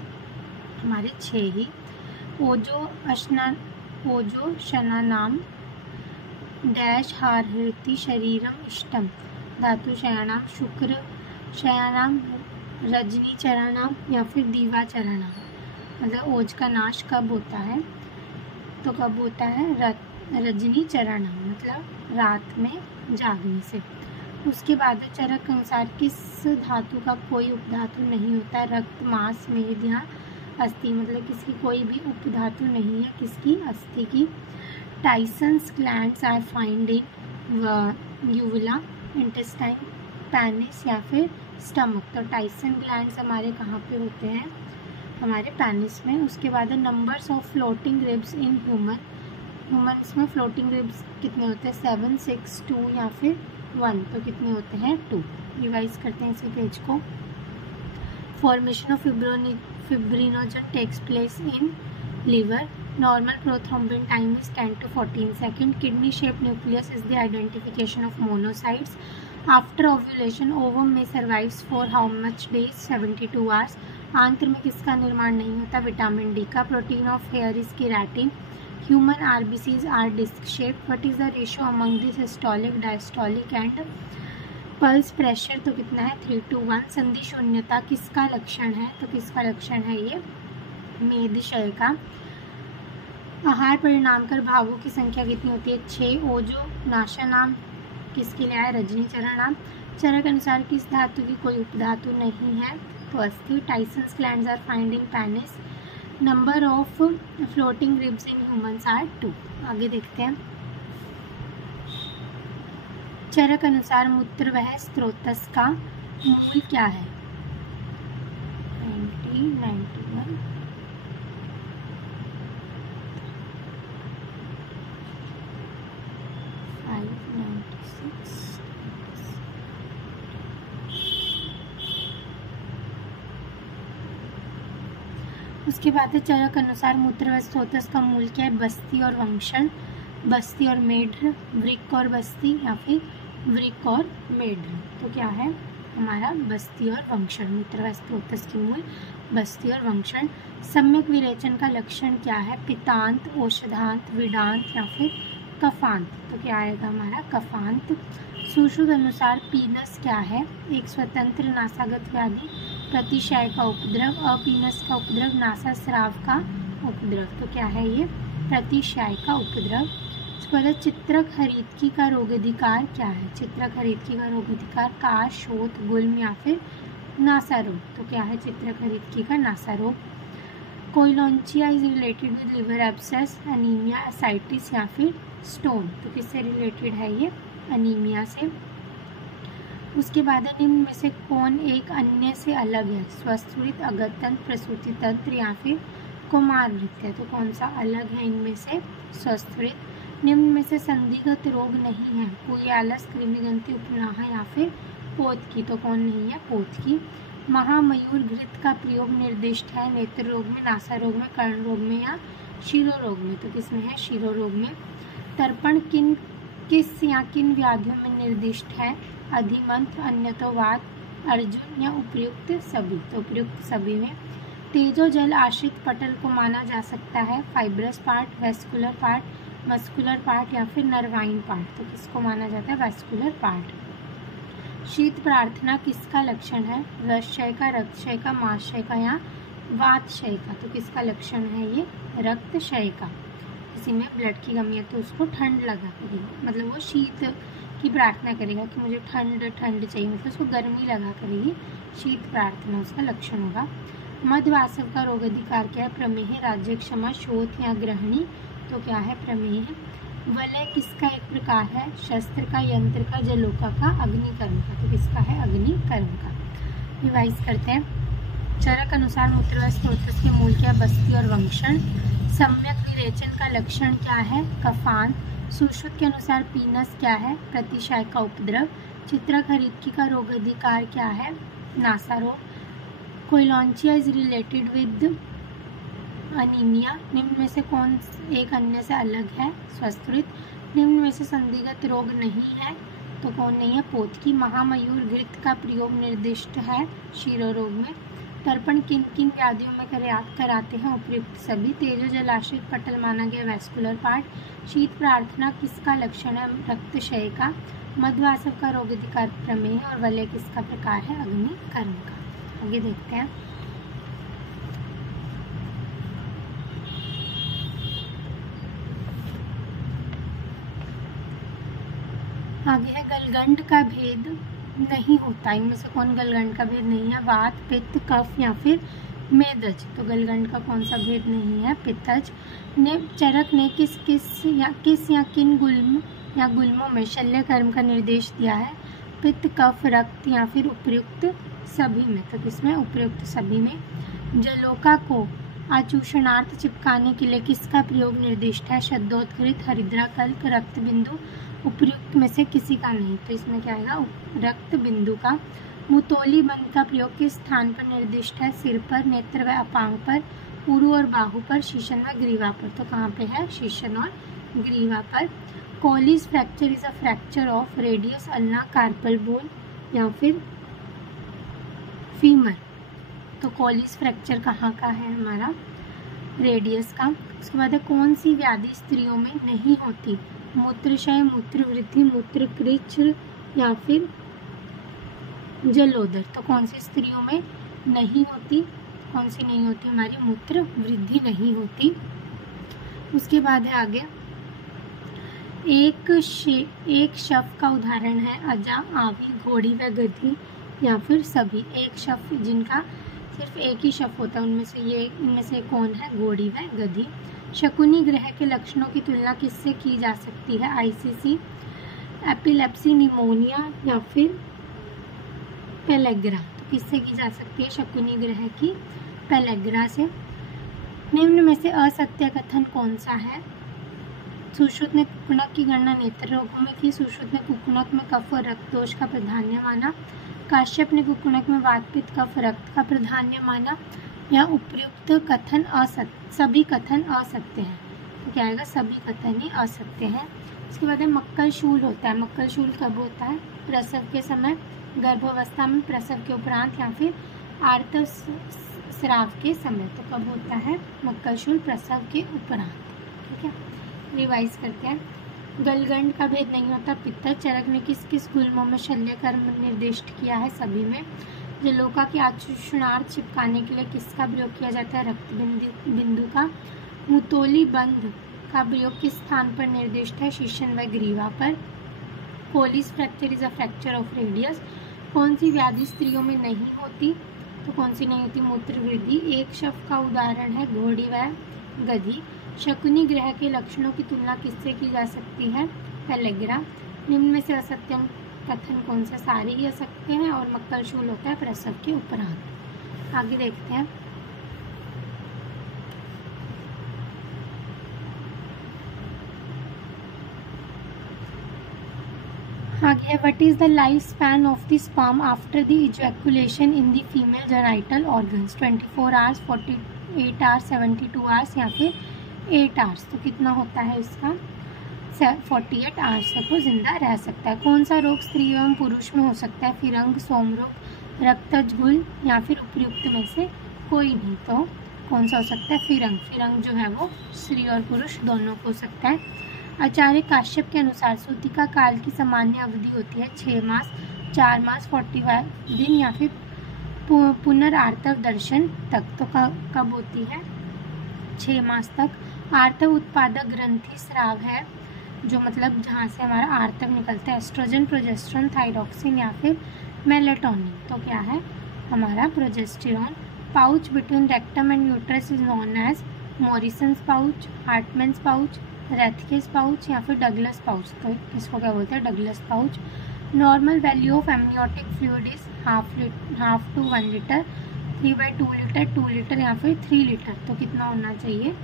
हमारे 6 ही। ओजो शनानाम डैश हारहृति शरीरम इष्टम। धातु शयानाम, शुक्र शयानाम, रजनीचरानाम या फिर दीवाचरानाम। मतलब ओज का नाश कब होता है? तो कब होता है? रजनीचरानाम, मतलब रात में जागने से। उसके बाद चरक के अनुसार किस धातु का कोई उपधातु नहीं होता? रक्त, मांस, मेद या अस्थि। मतलब किसकी कोई भी उपधातु नहीं है, किसकी? अस्थि की। Tyson's glands are find in uvula, intestine, penis या फिर स्टमक। तो टाइसन ग्लैंड्स हमारे कहाँ पे होते हैं? हमारे पेनिस में। उसके बाद है numbers of floating ribs in humans में फ्लोटिंग रिब्स कितने होते हैं? 7, 6, 2 या फिर 1। तो कितने होते हैं? 2। रिवाइज करते हैं इसी पेज को। Formation of fibrinogen takes place in liver. Normal prothrombin time is 10 to 14 seconds. Kidney shaped nucleus is the identification of monocytes. After ovulation, ovum may survives for how much days? 72 hours. आंत्र में किसका निर्माण नहीं होता? Vitamin D का। Protein of hair is keratin. Human RBCs are disc shape. What is the ratio among the systolic, diastolic and pulse pressure? तो कितना है? 3:1। संधि शून्यता किसका लक्षण है? तो किसका लक्षण है ये? मेदक्षय का। आहार परिणामकर भावों की संख्या कितनी होती है? 6। ओजो नाशानाम किसके लिए आया? रजनीचरानाम। चरक अनुसार किस धातु की कोई उपधातु नहीं है? तो अस्थि। Tyson's glands are find in penis. Number of floating ribs in humans are 2। आगे देखते हैं। चरक अनुसार मूत्र वह स्रोतस का मूल क्या है? 91, 596। उसके बाद है चरक अनुसार मूत्र व स्रोतस का मूल क्या है? बस्ती और वंक्षण, बस्ती और मेढ्र, वृक्क और बस्ती या फिर वृक्क और मेढ्र। तो क्या है हमारा? बस्ती और वंक्षण। मूत्र व स्रोतस के मूल बस्ती और वंक्षण। सम्यक विरेचन का लक्षण क्या है? पित्तांत, औषधांत, विडांत या फिर कफांत। तो क्या आएगा हमारा? कफांत। सुश्रुत अनुसार पीनस क्या है? एक स्वतंत्र नासागत व्याधि, प्रतिशय का उपद्रव, अपीनस का उपद्रव, नासा स्राव का उपद्रव, तो क्या है ये? प्रतिशाय का उपद्रव। उसके बाद चित्रक हरितकी का रोगाधिकार क्या है? चित्रक हरितकी का रोगाधिकार काश, शोथ, गुल्म या फिर नासा रोग, तो क्या है चित्रक हरितकी का? नासा रोग। Koilonychia is related with liver abscess, anaemia, ascites या फिर स्टोन, तो किससे रिलेटेड है ये? एनीमिया से। उसके बाद निम्न में से कौन एक अन्य से अलग है? स्वस्थ, अगतंत्र, प्रसूति तंत्र या फिर कुमार नृत्य, तो कौन सा अलग है इनमें से? स्वस्थ। निम्न में से संधिगत रोग नहीं है? पुयालस, कृमिग्रंथि उपनाह या फिर पोतकी, तो कौन नहीं है? पोतकी। महामयूर घृत का प्रयोग निर्दिष्ट है नेत्र रोग में, नासा रोग में, कर्ण रोग में या शिरो रोग में, तो किसमें है? शिरो रोग में। तर्पण किस या किन व्याधियों में निर्दिष्ट है? अधिमंत्र, अन्यतोवात, अर्जुन या उपर्युक्त सभी, तो उपर्युक्त सभी में। तेजो जल आश्रित पटल को माना जा सकता है fibrous part, vascular part, muscular part या फिर नर्वाइन पार्ट, तो किसको माना जाता है? Vascular part. शीत प्रार्थना किसका लक्षण है? रसक्षय का, रक्तक्षय का, माशय का या वातक्षय का, तो किसका लक्षण है ये? रक्तक्षय का। किसी में ब्लड की कमी है तो उसको ठंड लगा करेगा, मतलब वो शीत की प्रार्थना करेगा कि मुझे ठंड चाहिए, मतलब उसको गर्मी लगा करेगी, शीत प्रार्थना उसका लक्षण होगा। मधवासव का रोगाधिकार क्या है? प्रमेह, राज्य क्षमा, शोथ या ग्रहणी, तो क्या है? प्रमेह। वलय किसका एक प्रकार है? शस्त्र का, यंत्र का, जलोका का, अग्निकर्म का, तो किसका है? अग्निकर्म का। रिवाइज करते हैं। चरक अनुसार मूत्र व स्त्रोत्र के मूल क्या? बस्ती और वंक्षण। सम्यक विरेचन का लक्षण क्या है? कफान। सुश्रुत के अनुसार पीनस क्या है? प्रतिशाय का उपद्रव। चित्रक हरितकी का रोगाधिकार क्या है? नासा रोग। Koilonychia is related with anaemia. निम्न में से कौन एक अन्य से अलग है? स्वस्थ। निम्न में से संदिग्ध रोग नहीं है, तो कौन नहीं है? पोतकी। महामयूर घृत का प्रयोग निर्दिष्ट है शिरो रोग में। तर्पण किन किन व्याधियों में कराते हैं? उपर्युक्त सभी। तेजो जलाश्रित पटल माना गया वेस्कुलर पार्ट। शीत प्रार्थना किसका लक्षण है? रक्तक्षय का। मधवासव का रोगाधिकार प्रमेह और वलय किसका प्रकार है? अग्निकर्म का। आगे देखते हैं। आगे है गलगंड का भेद नहीं होता। इनमें से कौन गलगंड का भेद नहीं है? वात, पित्त, कफ या फिर मेदज, तो गलगंड का कौन सा भेद नहीं है? पित्तज। ने चरक ने किस या किन गुल्म या गुल्मों में शल्य कर्म का निर्देश दिया है? पित्त, कफ, रक्त या फिर उपर्युक्त सभी में, तो किसमें? उपर्युक्त सभी में। जलोका को आचूषणार्थ चिपकाने के लिए किसका प्रयोग निर्दिष्ट है? शब्दोत्कृत, हरिद्रा, कल्क, रक्त बिंदु, उपर्युक्त में से किसी का नहीं, तो इसमें क्या आएगा? रक्त बिंदु का। मुतोली बंद का प्रयोग किस स्थान पर निर्दिष्ट है? सिर पर, नेत्र व अपांग पर, उरु और बाहु पर, शीशन व ग्रीवा पर, तो कहाँ पे है? शीशन और ग्रीवा पर। Colles fracture is a fracture of radius, ulna, carpal bone या फिर फीमर, तो कोलिस फ्रैक्चर कहाँ का है? हमारा रेडियस का। उसके बाद है कौन सी व्याधि स्त्रियों में नहीं होती? मूत्रक्षय, मूत्र वृद्धि, मूत्र कृच्छ या फिर जलोदर, तो कौन सी स्त्रियों में नहीं होती? कौन सी नहीं होती? हमारी मूत्र वृद्धि नहीं होती। उसके बाद है आगे एक शव का उदाहरण है अजा, आवी, घोड़ी व गधी या फिर सभी। एक शव जिनका सिर्फ एक ही शव होता है, इनमें से कौन है? घोड़ी व गधी। शकुनी ग्रह के लक्षणों की तुलना किससे की जा सकती है? आईसीसी, एपिलेप्सी, निमोनिया या फिर पेलेग्रा, तो किससे की जा सकती है? शकुनी ग्रह की पेलेग्रा से। निम्न में से असत्य कथन कौन सा है? सुश्रुत ने कुकुणक की गणना नेत्र रोगों में की। सुश्रुत ने कुकुणक में कफ और रक्त दोष का प्राधान्य माना। काश्यप ने कुकुणक में वात, पित्त, कफ, रक्त का प्राधान्य माना। या उपर्युक्त कथन असत्य, सभी कथन असत्य हैं, तो क्या आएगा? सभी कथन ही असत्य हैं। उसके बाद मक्कल शूल होता है। मक्कल शूल कब होता है? प्रसव के समय, गर्भावस्था में, प्रसव के उपरांत या फिर आर्तव स्राव के समय, तो कब होता है मक्कल शूल? प्रसव के उपरांत। ठीक है, रिवाइज करते हैं। गलगंड का भेद नहीं होता। पित्तज। चरक ने किस किस गुल्मों में शल्य कर्म निर्दिष्ट किया है? सभी में। जलोका के आचुषणार्थ चिपकाने के लिए किसका प्रयोग किया जाता है? रक्त बिंदु का। मुतोली बंध का प्रयोग किस स्थान पर निर्दिष्ट है? शीशन व ग्रीवा पर। Colles fracture is a fracture of radius. कौन सी व्याधि स्त्रियों में नहीं होती? तो कौन सी नहीं होती? मूत्र वृद्धि। एक शव का उदाहरण है घोड़ी व गधी। शकुनी ग्रह के लक्षणों की तुलना किससे की जा सकती है? पेलेग्रा। निम्न में से असत्य कथन कौन से? सारे ही असत्य हैं और मक्कलशूल होता है प्रसव के उपरांत। आगे देखते हैं। आगे है what is the life span of the sperm after the ejaculation in the female genital organs? 24 hours, 48 hours, 72 hours या फिर 8 आवर्स। तो कितना होता है इसका? 48 आवर्स तक वो जिंदा रह सकता है। कौन सा रोग स्त्री एवं पुरुष में हो सकता है? फिरंग, सोमरोग, रक्तजघुल या फिर उपयुक्त में से कोई नहीं। तो कौन सा हो सकता है? फिरंग। फिरंग जो है वो स्त्री और पुरुष दोनों को हो सकता है। आचार्य काश्यप के अनुसार सूतिका काल की सामान्य अवधि होती है 6 मास, 4 मास, 45 दिन या फिर पुनरार्तव दर्शन तक। तो कब होती है? 6 मास तक। आर्तव उत्पादक ग्रंथि स्राव है, जो मतलब जहाँ से हमारा आर्तव निकलता है। एस्ट्रोजन, प्रोजेस्टेरोन, थायरॉक्सिन या फिर मेलेटोनिन। तो क्या है? हमारा progesterone. Pouch between rectum and uterus is known as Morison's pouch, Hartmann's pouch, Rathke's pouch या फिर डगलस पाउच। तो इसको क्या बोलते हैं? Douglas pouch. Normal value of amniotic fluid is half to 1 litre, 3/2 litre, 2 litre या फिर 3 लीटर। तो कितना होना चाहिए?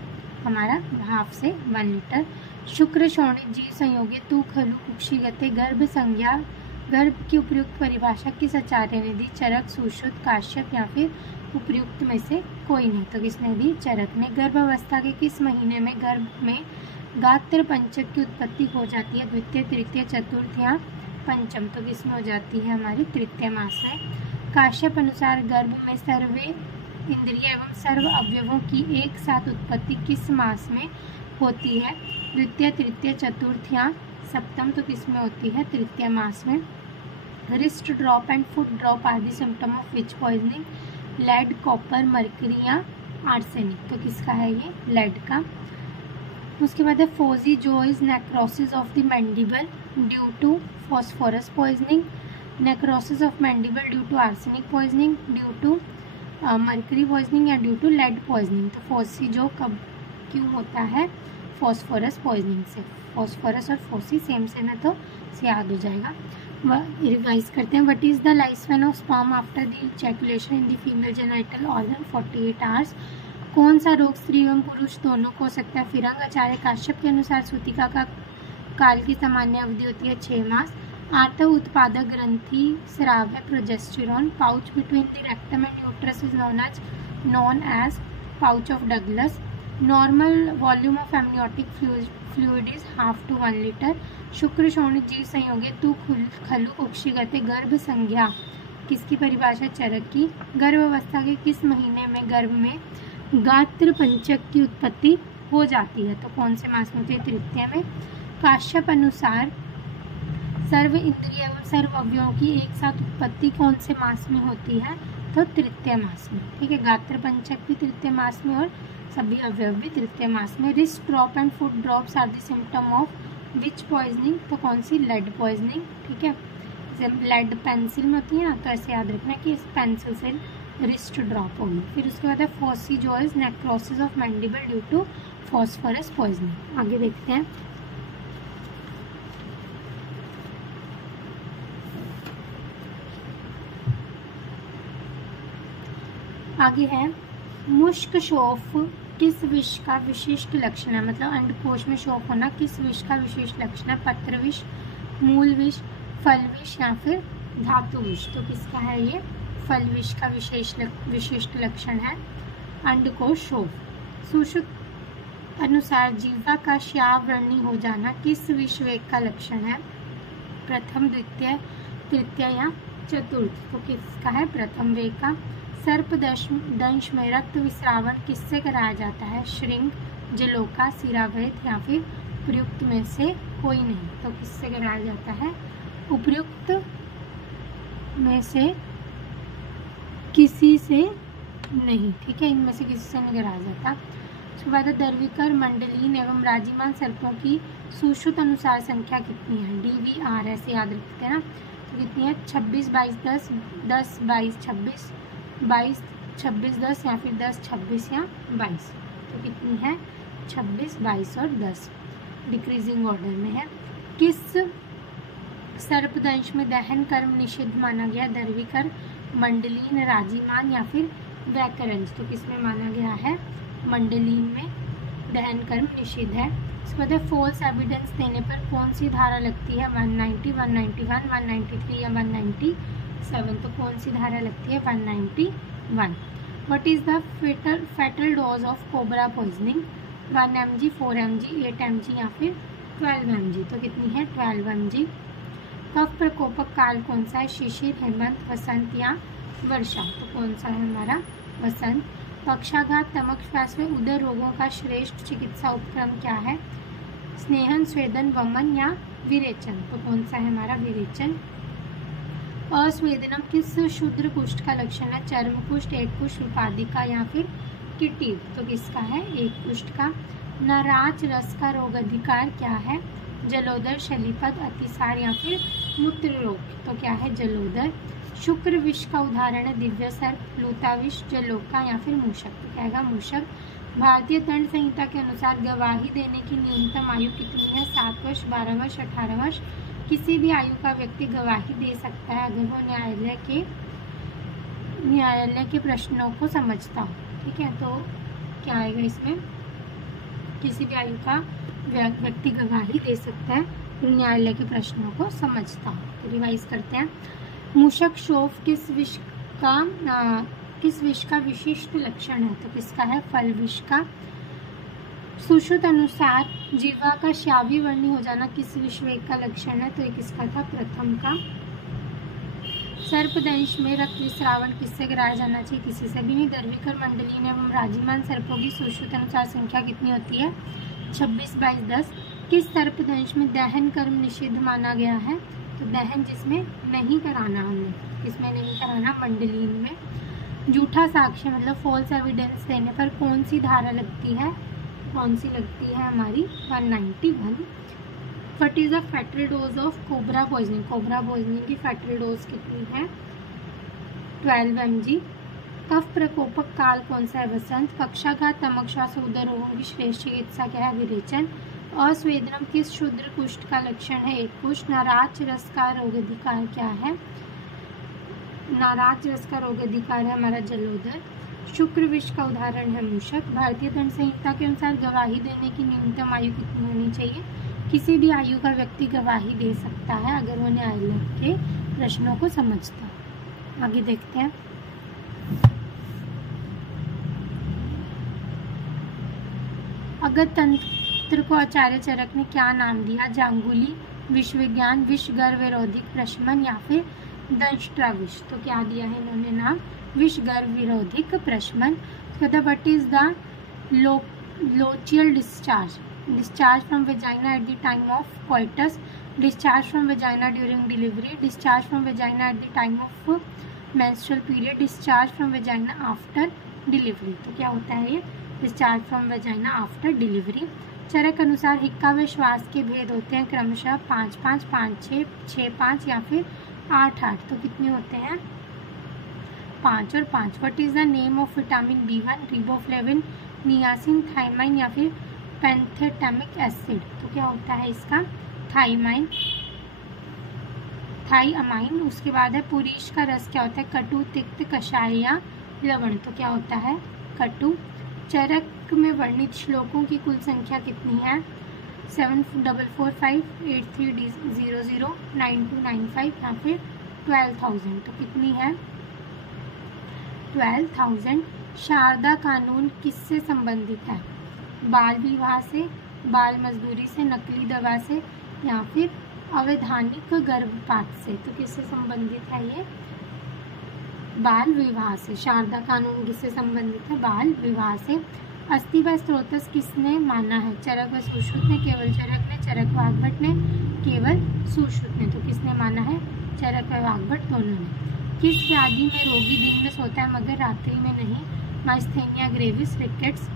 हमारा हाफ से 1 लीटर। शुक्र शोणित जीव संयोगी तू खलु कुक्षिगते गर्भ संज्ञा। गर्भ की उपयुक्त परिभाषा किस आचार्य ने दी? चरक, सुश्रुत, काश्यप या फिर उपयुक्त में से कोई नहीं। तो किसने दी? चरक ने। गर्भावस्था के किस महीने में गर्भ में गात्र पंचक की उत्पत्ति हो जाती है? द्वितीय, तृतीय, चतुर्थ या पंचम। तो किसमें हो जाती है? हमारी तृतीय मास में। काश्यप अनुसार गर्भ में सर्वे इंद्रिय एवं सर्व अवयवों की एक साथ उत्पत्ति किस मास में होती है? द्वितीय, तृतीय, चतुर्थ या सप्तम। तो किसमें होती है? तृतीय मास में। Wrist drop and foot drop are the symptom of which poisoning? Lead, copper, mercury या आर्सेनिक। तो किसका है ये? लेड का। उसके बाद है phossy jaw is necrosis of the mandible due to phosphorus poisoning, necrosis of mandible due to arsenic poisoning, due to mercury poisoning या ड्यू टू लेड पॉइजनिंग। तो फोसी जो कब क्यों होता है? फॉस्फोरस पॉइजनिंग से। फॉस्फोरस और फोसी सेम है तो से याद हो जाएगा। रिवाइज करते हैं। What is the life span of sperm after the ejaculation in the female genital organ? 48 hours. कौन सा रोग स्त्री एवं पुरुष दोनों को हो सकता है? फिरंग। आचार्य काश्यप के अनुसार सूतिका का काल की सामान्य अवधि होती है 6 मास। आर्तव उत्पादक ग्रंथि स्राव है progesterone. Pouch between the rectum and uterus is known as pouch of Douglas. Normal volume of amniotic fluid is half to 1 litre. शुक्र शोणित जीव संयोगे तू खलु कुक्षिगते गर्भ संज्ञा किसकी परिभाषा? चरक की। गर्भावस्था के किस महीने में गर्भ में गात्र पंचक की उत्पत्ति हो जाती है? तो कौन से मास में होती है? तृतीय में। काश्यप अनुसार सर्व इंद्रिय एवं सर्व अवयवों की एक साथ उत्पत्ति कौन से मास में होती है? तो तृतीय मास में। ठीक है, गात्र पंचक भी तृतीय मास में और सभी अवयव भी तृतीय मास में। Wrist drop and foot drops are the symptom of which poisoning? तो कौन सी? Lead poisoning. ठीक है, जब लेड पेंसिल में होती है ना, तो ऐसे याद रखना कि इस पेंसिल से रिस्ट ड्रॉप होगी। फिर उसके बाद है phossy jaw is necrosis of mandible due to phosphorus poisoning. आगे देखते हैं। आगे है मुश्क शोफ किस विष का विशिष्ट लक्षण है? मतलब अंडकोश में शोफ होना किस विष का विशिष्ट लक्षण है? पत्र विष, मूल विष, फल विष या फिर धातु विष। तो किसका है ये? फल विष का विशिष्ट लक्षण है अंडकोश शोफ। सुश्रुत अनुसार जीवा का श्याव वर्णी हो जाना किस विष वेग का लक्षण है? प्रथम, द्वितीय, तृतीय या चतुर्थ। तो किसका है? प्रथम वेग का। सर्प दंश में रक्त विस्रावण किससे कराया जाता है? श्रृंग, जलोका, सिरावृत या फिर उपयुक्त में से कोई नहीं। तो किससे कराया जाता है? उपयुक्त में से किसी से नहीं, ठीक है, इनमें से किसी से नहीं गिराया जाता। उसके बाद दर्विकर मंडलीन एवं राजीमान सर्पों की सुश्रुत अनुसार संख्या कितनी है? DVR ऐसे याद रखते हैं ना। तो कितनी है? 26, 22, 10, 10, 22, 26, 22, 26, 10 या फिर 10, 26 या 22। तो कितनी है? 26, 22 और 10 डिक्रीजिंग ऑर्डर में है। किस सर्पदंश में दहन कर्म निषिद्ध माना गया? दर्विकर, मंडलीन, राजीमान या फिर वैकरंज। तो किसमें माना गया है? मंडलीन में दहन कर्म निषिद्ध है। इसके बाद फॉल्स एविडेंस देने पर कौन सी धारा लगती है? 190, 191, 193 या 197। तो कौन सी धारा लगती है? 191। What is the fatal dose of cobra poisoning? 1 mg, 4 mg, 8 mg या फिर 12 mg। तो कितनी है? 12 mg। कफ प्रकोपक काल कौन सा है? शिशिर, हेमंत, वसंत या वर्षा। तो कौन सा है हमारा? वसंत। पक्षाघात, तमक, श्वास व उदर रोगों का श्रेष्ठ चिकित्सा उपक्रम क्या है? स्नेहन, स्वेदन, वमन या विरेचन। तो कौन सा है हमारा? विरेचन। अस्वेदनम किस शूद्र कुष्ठ का लक्षण है? चर्म कुष्ठ, एक कुष्ठ, उपाधिका या फिर किटीव। तो किसका है? एक कुष्ठ का। नराच रस का रोग अधिकार क्या है? जलोदर, शलीपद, अतिसार या फिर मूत्र रोग। तो क्या है? जलोदर। शुक्र विष का उदाहरण है दिव्य सर्प, लूता विष, जलोका या फिर मूषक। तो क्या है? मूषक। भारतीय दंड संहिता के अनुसार गवाही देने की न्यूनतम आयु कितनी है? 7 वर्ष, 12 वर्ष, 18 वर्ष। किसी भी आयु का व्यक्ति गवाही दे सकता है अगर वो न्यायालय के प्रश्नों को समझता हो। ठीक है, तो क्या आएगा इसमें? किसी भी आयु का व्यक्ति गवाही दे सकता है न्यायालय के प्रश्नों को समझता हो। तो रिवाइज करते हैं। मूषक शोफ किस विष का विशिष्ट लक्षण है? तो किसका है? फल विष का। सुश्रुत अनुसार जीवा का श्यावी वर्णी हो जाना किस विषवेग का लक्षण है? तो ये किसका था? प्रथम का। सर्पदंश में रक्त विस्रावण किससे कराया जाना चाहिए? किसी से भी नहीं। दर्विकर, मंडलीन एवं राजीमान सर्पों की सुश्रुत अनुसार संख्या कितनी होती है? 26, 22, 10। किस सर्पदंश में दहन कर्म निषिद्ध माना गया है? तो दहन जिसमें नहीं कराना हमने, किसमें नहीं कराना? मंडलीन में। झूठा साक्ष्य मतलब फॉल्स एविडेंस देने पर कौन सी धारा लगती है? कौन सी लगती है हमारी? 191। What is the fatal dose of cobra poisoning? Cobra poisoning की फैटल डोज कितनी है? 12 mg। कफ प्रकोपक काल कौन सा है? वसंत। पक्षाघात, तमक, श्वास, उदर रोगों की श्रेष्ठ चिकित्सा क्या है? विरेचन। अस्वेदनम किस शूद्र कुष्ठ का लक्षण है? एक कुष्ठ। नाराज रस का रोग अधिकार क्या है? नाराज रस का रोग अधिकार है हमारा जलोदर। शुक्र विष का उदाहरण है मूषक। भारतीय दंड संहिता के अनुसार गवाही देने की न्यूनतम आयु कितनी होनी चाहिए? किसी भी आयु का व्यक्ति गवाही दे सकता है अगर वो न्यायालय के प्रश्नों को समझता है। आगे देखते हैं। अगत तंत्र को आचार्य चरक ने क्या नाम दिया? जांगुली, विश्वविज्ञान, विषगर विरोधी प्रशमन या फिर दंष्ट्राविष। तो क्या दिया है इन्होंने नाम? विषगर विरोधिक प्रशमन। What is the lochial discharge? Discharge from vagina at the time of coitus, discharge from vagina during delivery, discharge from vagina at the time of menstrual period, discharge from vagina after delivery. तो क्या होता है ये? Discharge from vagina after delivery. Charak अनुसार हिक्का व श्वास के भेद होते हैं क्रमशः 5, 5, 5, 6, 6, 5 या फिर 8, 8। तो कितने होते हैं? 5 और 5। What is the name of vitamin B1? Riboflavin, niacin, thiamine या फिर पैंथेटामिक एसिड। तो क्या होता है इसका? Thiamine, thiamine. उसके बाद है पुरीश का रस क्या होता है? कटु, तिक्त, कषाय या लवण। तो क्या होता है? कटु। चरक में वर्णित श्लोकों की कुल संख्या कितनी है? 7445, 8300, 9295 या फिर 12,000। तो कितनी है? 12,000। शारदा कानून किससे संबंधित है? बाल विवाह से, बाल मजदूरी से, नकली दवा से या फिर अवैधानिक गर्भपात से। तो किससे संबंधित है ये? बाल विवाह से। शारदा कानून किससे संबंधित है? बाल विवाह से। अस्थि व स्त्रोतस किसने माना है? चरक व सुश्रुत ने, केवल चरक ने, चरक वाग्भट ने, केवल सुश्रुत ने। तो किसने माना है? चरक व वाग्भट दोनों ने। किस व्याधि में रोगी दिन में सोता है मगर रात्रि में नहीं? माइस्थेनिया ग्रेविस, रिकेट्स,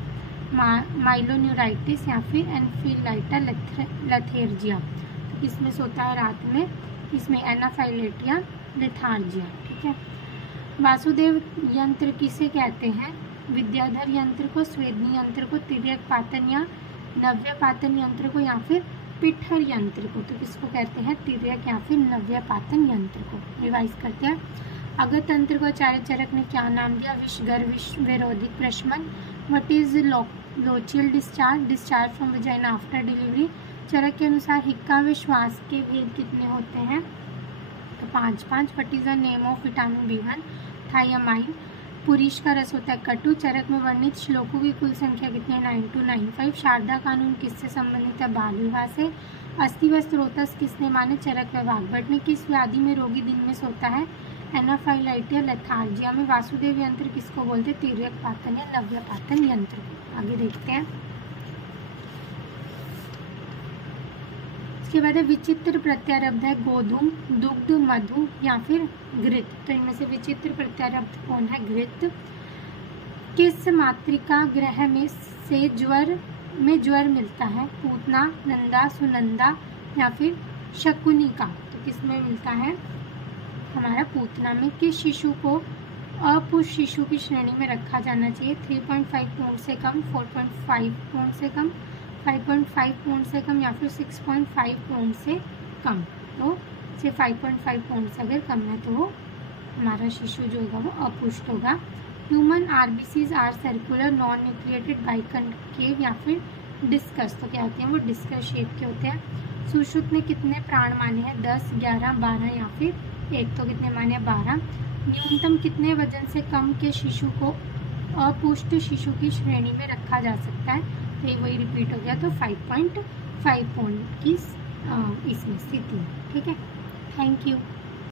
माइलोन्यूराइटिस या फिर एनफिलाइटा लेथेर्जिया। तो किसमें सोता है रात में? इसमें एनाफाइलेटिया लेथार्जिया। ठीक है। वासुदेव यंत्र किसे कहते हैं? विद्याधर यंत्र को, स्वेदनी यंत्र को, तिर्यक पातन या नव्य पातन यंत्र को, या फिर पिठर यंत्र को। तो किसको कहते हैं? तिर्यक या फिर नव्य पातन यंत्र को। रिवाइज करते हैं। अगत तंत्र को आचार्य चरक ने क्या नाम दिया? विषगर, विष विरोधिक प्रशमन। What is lochial discharge? Discharge from vagina after delivery. Charak के अनुसार हिक्का व श्वास के भेद कितने होते हैं? तो 5-5। What is the name of vitamin B1? Thiamine. पुरीश का रस होता है कटु। चरक में वर्णित श्लोकों की कुल संख्या कितनी है? 9295। शारदा कानून किससे संबंधित है? बाल विवाह से। अस्थि व स्त्रोतस किसने माने? चरक व वाग्भट ने। किस व्याधि में रोगी दिन में सोता है? एनाफाइलाइटिया लेथार्जिया में। वासुदेव यंत्र किसको बोलते? तिर्यक पातन या नव्य पातन यंत्र को। आगे देखते हैं। इसके बाद विचित्र प्रत्यारब्ध है गोधूम, दुग्ध, मधु या फिर घृत। तो इनमें से विचित्र प्रत्यारब्ध कौन है? घृत। किस मातृका ग्रह में से ज्वर मिलता है? पूतना, नंदा, सुनंदा या फिर शकुनिका। तो किस में मिलता है? हमारा पूतना में। किस शिशु को अपुष्ट शिशु की श्रेणी में रखा जाना चाहिए? 3.5 पौंड से कम, 4.5 पौंड से कम, 5.5 पौंड से कम या फिर 6.5 पौंड से कम। तो से 5.5 पौंड से अगर कम है तो वो हमारा शिशु जो होगा वो अपुष्ट होगा। Human RBCs are circular, non nucleated, biconcave या फिर डिस्कस। तो क्या होते हैं? वो डिस्कस शेप के होते हैं। सुश्रुत ने कितने प्राण माने हैं? 10, 11, 12 या फिर 1। तो कितने माने? 12। न्यूनतम कितने वजन से कम के शिशु को अपुष्ट शिशु की श्रेणी में रखा जा सकता है? तो ये वही रिपीट हो गया। तो 5.5 पौंड की इसमें स्थिति। ठीक है। Thank you.